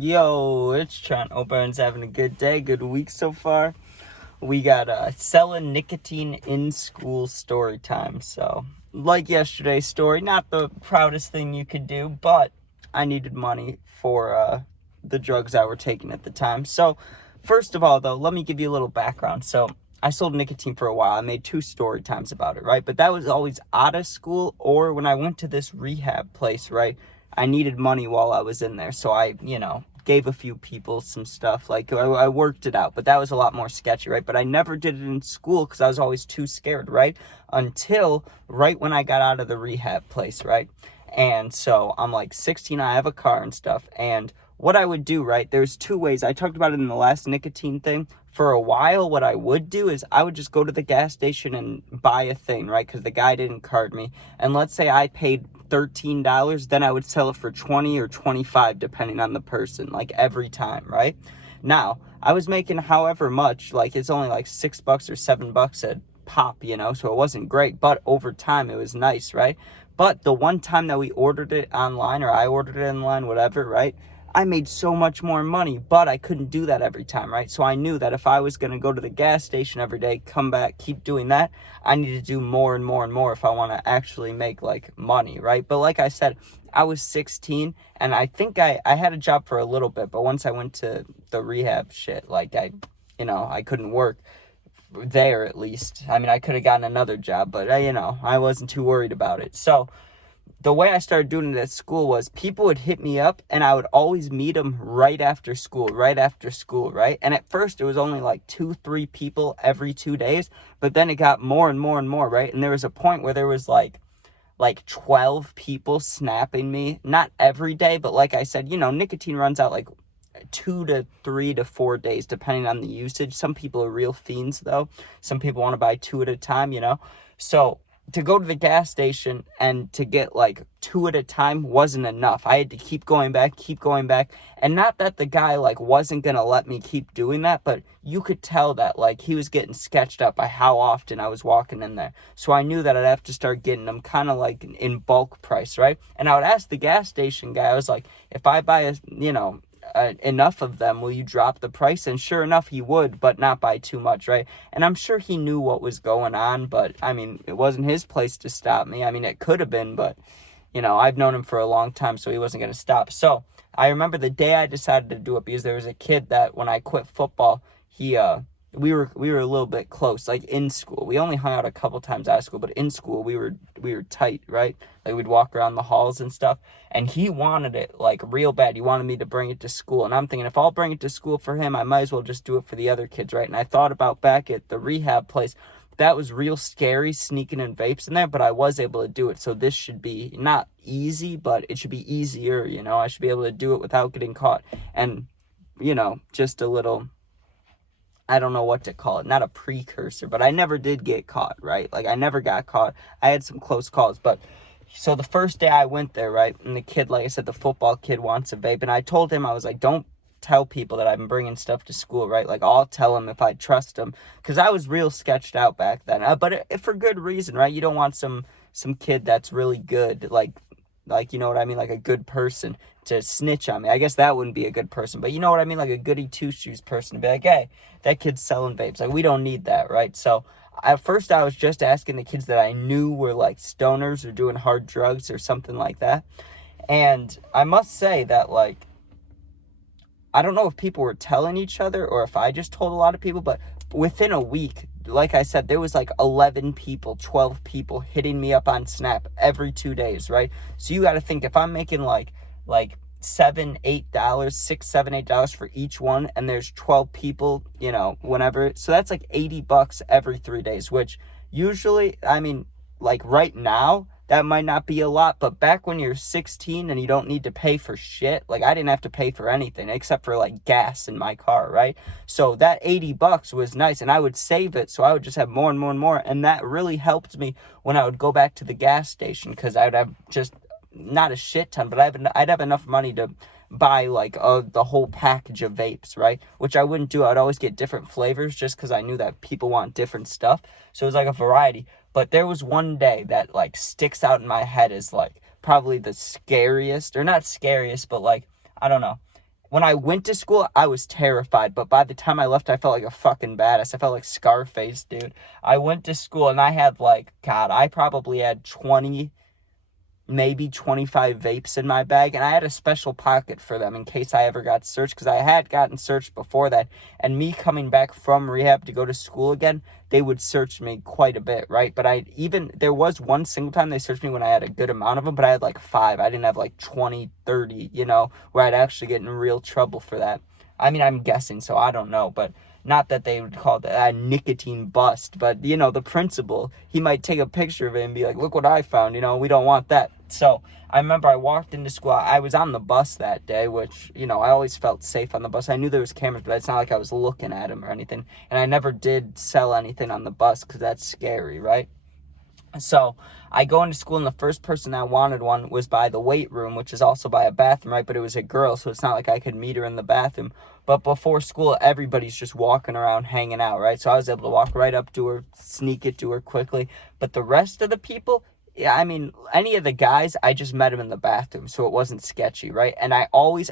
Yo, it's Trent. Hope everyone's having a good day, good week so far. We got selling nicotine in school story time. So, like yesterday's story, not the proudest thing you could do, but I needed money for the drugs I were taking at the time. So, first of all, though, let me give you a little background. So, I sold nicotine for a while. I made 2 story times about it, right? But that was always out of school or when I went to this rehab place, right? I needed money while I was in there. So I, gave a few people some stuff. Like, I worked it out, but that was a lot more sketchy, right? But I never did it in school because I was always too scared, right? Until right when I got out of the rehab place, right? And so I'm like 16, I have a car and stuff. And what I would do, right? There's 2 ways. I talked about it in the last nicotine thing. For a while, what I would do is I would just go to the gas station and buy a thing, right? Because the guy didn't card me. And let's say I paid $13, then I would sell it for 20 or 25, depending on the person, like every time, right? Now, I was making however much, like it's only like $6 or $7 a pop, so it wasn't great, but over time it was nice, right? But the one time that we ordered it online, or I ordered it online, whatever, right? I made so much more money, but I couldn't do that every time, right? So I knew that if I was going to go to the gas station every day, come back, keep doing that, I need to do more and more and more if I want to actually make like money, right? But like I said, I was 16 and I think I had a job for a little bit, but once I went to the rehab shit, like I couldn't work there at least. I mean, I could have gotten another job, but I wasn't too worried about it. So the way I started doing it at school was people would hit me up and I would always meet them right after school, right? And at first it was only like 2-3 people every 2 days, but then it got more and more and more, right? And there was a point where there was like 12 people snapping me, not every day, but like I said, nicotine runs out like 2 to 3 to 4 days, depending on the usage. Some people are real fiends though. Some people want to buy 2 at a time, So to go to the gas station and to get like 2 at a time wasn't enough. I had to keep going back. And not that the guy like wasn't going to let me keep doing that, but you could tell that like he was getting sketched up by how often I was walking in there. So I knew that I'd have to start getting them kind of like in bulk price, right? And I would ask the gas station guy, I was like, if I buy enough of them, will you drop the price? And sure enough, he would, but not by too much, right? And I'm sure he knew what was going on, but I mean, it wasn't his place to stop me. I mean, it could have been, but I've known him for a long time, so he wasn't going to stop. So I remember the day I decided to do it, because there was a kid that when I quit football, we were a little bit close, like in school. We only hung out a couple times out of school, but in school we were tight, right? Like we'd walk around the halls and stuff. And he wanted it like real bad. He wanted me to bring it to school. And I'm thinking, if I'll bring it to school for him, I might as well just do it for the other kids, right? And I thought about back at the rehab place, that was real scary, sneaking in vapes in there, but I was able to do it. So this should be not easy, but it should be easier, I should be able to do it without getting caught. And, just a little, I don't know what to call it, not a precursor, but I never did get caught, right? Like I never got caught. I had some close calls, but so the first day I went there, right, and the kid, like I said, the football kid wants a vape, and I told him, I was like, don't tell people that I'm bringing stuff to school, right? Like I'll tell him if I trust him, because I was real sketched out back then, but for good reason, right? You don't want some kid that's really good, like you know what I mean, like a good person to snitch on me. I guess that wouldn't be a good person, but you know what I mean, like a goody two-shoes person to be like, hey, that kid's selling vapes. Like we don't need that, right? So at first I was just asking the kids that I knew were like stoners or doing hard drugs or something like that. And I must say that like, I don't know if people were telling each other or if I just told a lot of people, but within a week, like I said, there was like 11 people, 12 people hitting me up on Snap every 2 days, right? So you got to think, if I'm making like $7, $8, $6, $7, $8 for each one, and there's 12 people, whenever, so that's like $80 every 3 days, which usually, I mean, like right now, that might not be a lot, but back when you're 16 and you don't need to pay for shit, like I didn't have to pay for anything except for like gas in my car, right? So that $80 was nice, and I would save it, so I would just have more and more and more, and that really helped me when I would go back to the gas station, because I would have just not a shit ton, but I'd have enough money to buy like the whole package of vapes, right? Which I wouldn't do. I'd always get different flavors just because I knew that people want different stuff. So it was like a variety. But there was one day that like sticks out in my head as like probably the scariest, or not scariest, but like, I don't know. when I went to school, I was terrified. But by the time I left, I felt like a fucking badass. I felt like Scarface, dude. I went to school and I had like, God, I probably had 20, maybe 25 vapes in my bag, and I had a special pocket for them in case I ever got searched, because I had gotten searched before that, and me coming back from rehab to go to school again, they would search me quite a bit, right? But there was one single time they searched me when I had a good amount of them, but I had like 5. I didn't have like 20, 30, where I'd actually get in real trouble for that. I mean, I'm guessing, so I don't know, but not that they would call that a nicotine bust, but, the principal, he might take a picture of it and be like, look what I found, we don't want that. So I remember I walked into school. I was on the bus that day, which, I always felt safe on the bus. I knew there was cameras, but it's not like I was looking at them or anything. And I never did sell anything on the bus because that's scary, right? So I go into school, and the first person that wanted one was by the weight room, which is also by a bathroom, right? But it was a girl, so it's not like I could meet her in the bathroom. But before school, everybody's just walking around hanging out, right? So I was able to walk right up to her, sneak it to her quickly. But the rest of the people, yeah, I mean, any of the guys, I just met them in the bathroom, so it wasn't sketchy, right? And I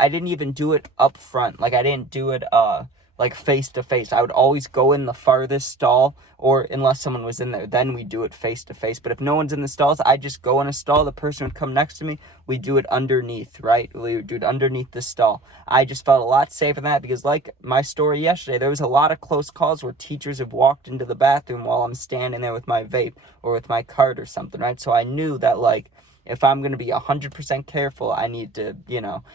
didn't even do it up front. Like, I didn't do it, like face to face. I would always go in the farthest stall, or unless someone was in there, then we do it face to face. But if no one's in the stalls, I just go in a stall. The person would come next to me. We do it underneath, right? We would do it underneath the stall. I just felt a lot safer than that, because like my story yesterday, there was a lot of close calls where teachers have walked into the bathroom while I'm standing there with my vape or with my cart or something, right? So I knew that, like, if I'm going to be 100% careful, I need to,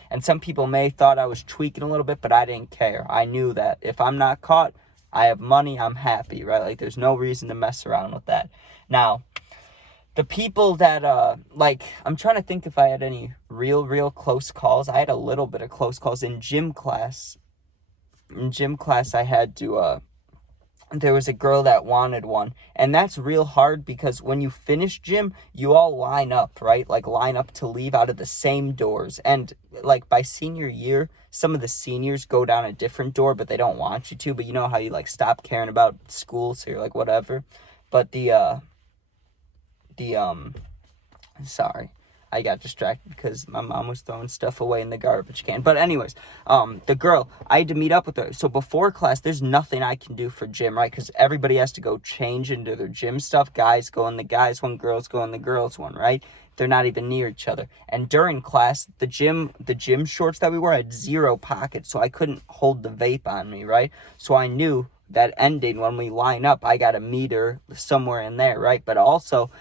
and some people may thought I was tweaking a little bit, but I didn't care. I knew that if I'm not caught, I have money, I'm happy, right? Like, there's no reason to mess around with that. Now, the people that, I'm trying to think if I had any real close calls. I had a little bit of close calls in gym class. In gym class, I had to, there was a girl that wanted one, and that's real hard, because when you finish gym, you all line up, right? Like, line up to leave out of the same doors. And like, by senior year, some of the seniors go down a different door, but they don't want you to. But you know how you like stop caring about school, so you're like, whatever. But sorry, I got distracted because my mom was throwing stuff away in the garbage can. But anyways, the girl, I had to meet up with her. So before class, there's nothing I can do for gym, right? Because everybody has to go change into their gym stuff. Guys go in the guys one, girls go in the girls one, right? They're not even near each other. And during class, the gym shorts that we wore had 0 pockets, so I couldn't hold the vape on me, right? So I knew that ending when we line up, I got to meet her somewhere in there, right? But also,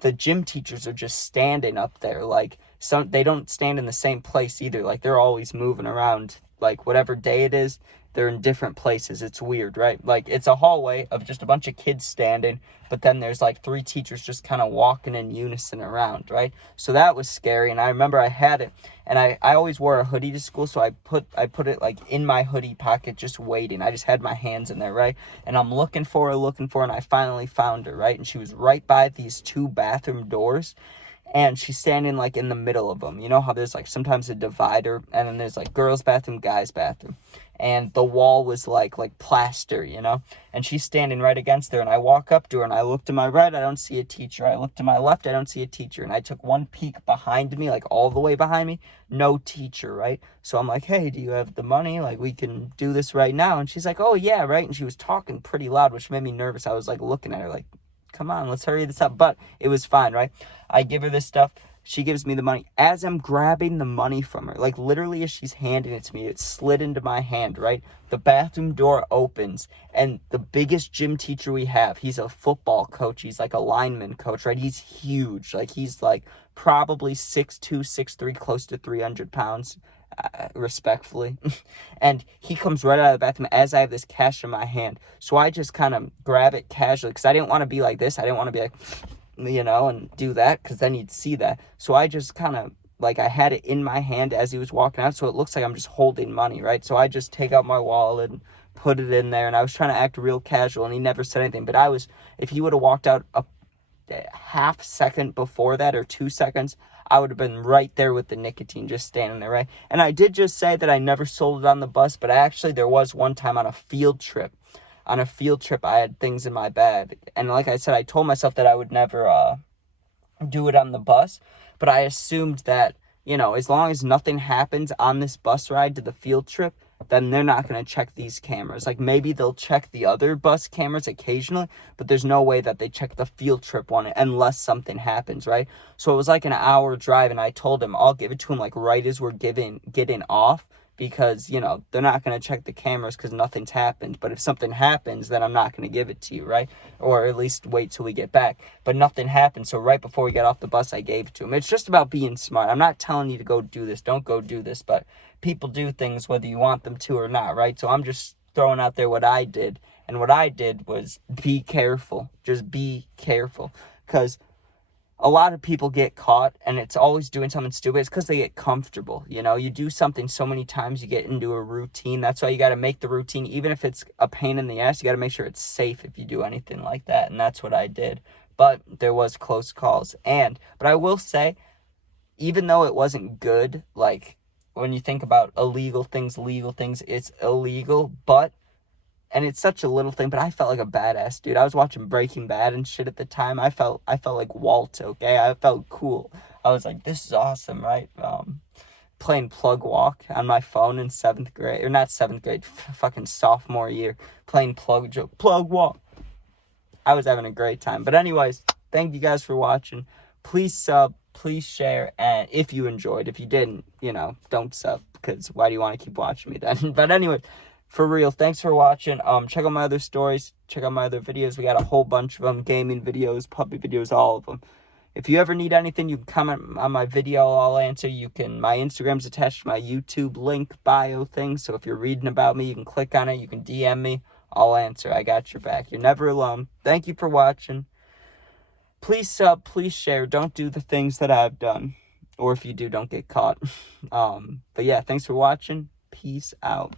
the gym teachers are just standing up there. Like, they don't stand in the same place either. Like, they're always moving around. Like, whatever day it is, they're in different places. It's weird, right? Like, it's a hallway of just a bunch of kids standing, but then there's like 3 teachers just kind of walking in unison around, right? So that was scary. And I remember I had it, and I always wore a hoodie to school, so I put it like in my hoodie pocket, just waiting. I just had my hands in there, right? And I'm looking for her, and I finally found her, right? And she was right by these 2 bathroom doors, and she's standing like in the middle of them. You know how there's like sometimes a divider, and then there's like girls' bathroom, guys' bathroom, and the wall was like plaster, and she's standing right against there. And I walk up to her, and I look to my right, I don't see a teacher. I look to my left, I don't see a teacher. And I took one peek behind me, like all the way behind me, no teacher, right? So I'm like, hey, do you have the money? Like, we can do this right now. And she's like, oh yeah, right? And she was talking pretty loud, which made me nervous. I was like looking at her like, come on, let's hurry this up. But it was fine, right? I give her this stuff. She gives me the money. As I'm grabbing the money from her, like literally as she's handing it to me, it slid into my hand, right? The bathroom door opens, and the biggest gym teacher we have, he's a football coach. He's like a lineman coach, right? He's huge. Like, he's like probably 6'2", 6'3", close to 300 pounds. Respectfully. And he comes right out of the bathroom as I have this cash in my hand. So I just kind of grab it casually, because I didn't want to be like this. I didn't want to be like, and do that, because then you'd see that. So I just kind of, like, I had it in my hand as he was walking out, so it looks like I'm just holding money, right? So I just take out my wallet and put it in there, and I was trying to act real casual, and he never said anything. But if he would have walked out a half second before that, or 2 seconds, I would have been right there with the nicotine, just standing there, right? And I did just say that I never sold it on the bus, but there was one time on a field trip. On a field trip, I had things in my bag. And like I said, I told myself that I would never do it on the bus, but I assumed that you know, as long as nothing happens on this bus ride to the field trip, then they're not going to check these cameras. Like, maybe they'll check the other bus cameras occasionally, but there's no way that they check the field trip one unless something happens, right? So it was like an hour drive, and I told him I'll give it to him like right as we're getting off, because, you know, they're not going to check the cameras because nothing's happened. But if something happens, then I'm not going to give it to you, right? Or at least wait till we get back. But nothing happened, so right before we got off the bus, I gave it to him. It's just about being smart. I'm not telling you to go do this. Don't go do this. But people do things whether you want them to or not, right? So I'm just throwing out there what I did. And what I did was be careful. Just be careful. Because a lot of people get caught, and it's always doing something stupid. It's because they get comfortable. You know, you do something so many times, you get into a routine. That's why you got to make the routine, even if it's a pain in the ass, you got to make sure it's safe if you do anything like that. And that's what I did. But there was close calls. But I will say, even though it wasn't good, like, when you think about illegal things, legal things, it's illegal, and it's such a little thing, but I felt like a badass, dude. I was watching Breaking Bad and shit at the time. I felt like Walt, okay? I felt cool. I was like, this is awesome, right? Playing Plug Walk on my phone in 7th grade, or not 7th grade, fucking sophomore year, playing Plug Walk. I was having a great time. But anyways, thank you guys for watching. Please sub, please share, and if you enjoyed. If you didn't, you know, don't sub, because why do you want to keep watching me then? But anyway, for real, thanks for watching. Check out my other stories. Check out my other videos. We got a whole bunch of them. Gaming videos, puppy videos, all of them. If you ever need anything, you can comment on my video. I'll answer. My Instagram's attached to my YouTube link bio thing. So if you're reading about me, you can click on it. You can DM me. I'll answer. I got your back. You're never alone. Thank you for watching. Please sub. Please share. Don't do the things that I've done. Or if you do, don't get caught. But yeah, thanks for watching. Peace out.